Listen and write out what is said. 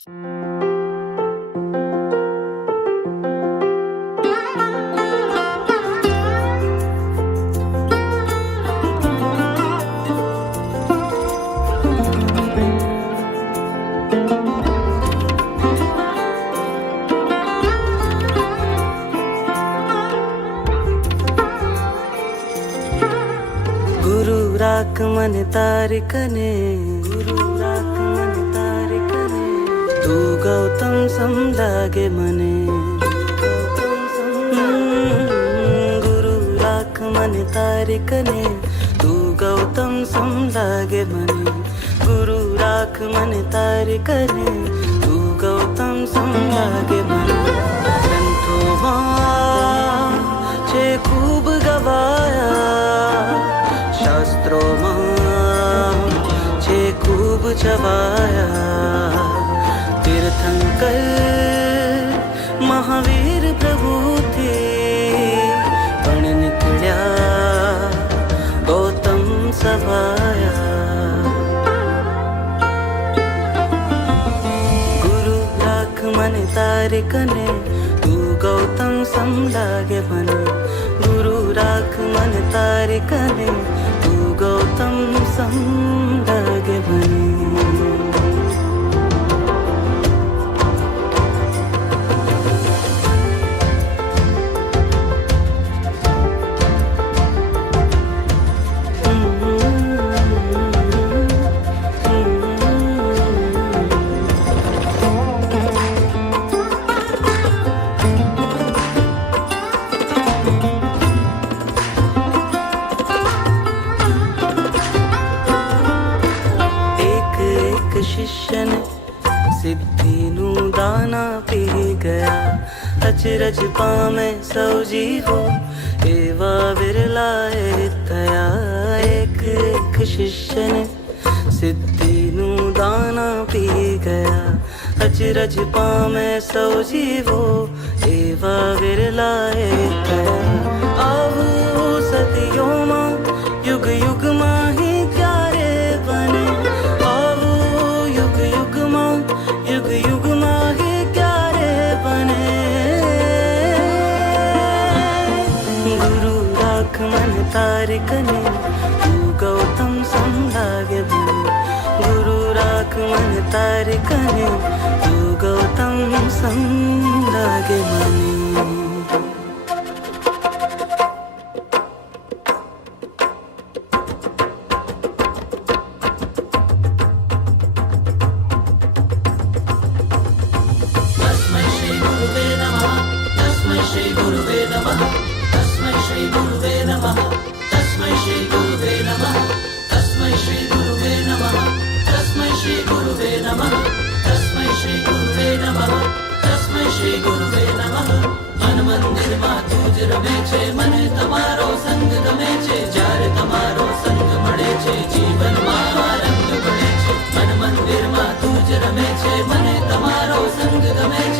గురు రాకమని తారికనే. గురు तू गौतम समदागे मने गुरु राख मने तारिकने तू गौतम समदागे मने गुरु राख मने तारिकने तू गौतम समदागे मने संतो छे खूब गवाया शास्त्रों मा छे खूब चवाया महावीर प्रभु थे। पण निकल्या गौतम सभाया। गुरु राख मन तार कने तू गौतम सम्रा बने। गुरु राख मन तार कने ਕਿਸ਼ਨ ਸਿੱਧੀ ਨੂੰ ਦਾਣਾ ਪੀ ਗਿਆ। ਅਚਰਜ ਪਾਵੇਂ ਸਭ ਜੀਵੋ ਏਵਾ ਵਿਰਲਾਏ ਤਇਆ ਇੱਕ ਇੱਕ ਸ਼ਿਸ਼ਨ ਸਿੱਧੀ ਨੂੰ ਦਾਣਾ ਪੀ ਗਿਆ। ਅਚਰਜ ਪਾਵੇਂ ਸਭ ਜੀਵੋ मन तारिक ने तू गौतम संभाग्य गुरु राख मन तारिक ने तू गौतम संभाग्य मने રમે છે મને તમારો સંગ ગમે છે જ્યારે તમારો સંગ મળે છે જીવનમાં રંગ ભળે છે મન મંદિરમાં તું જ રમે છે મને તમારો સંગ ગમે છે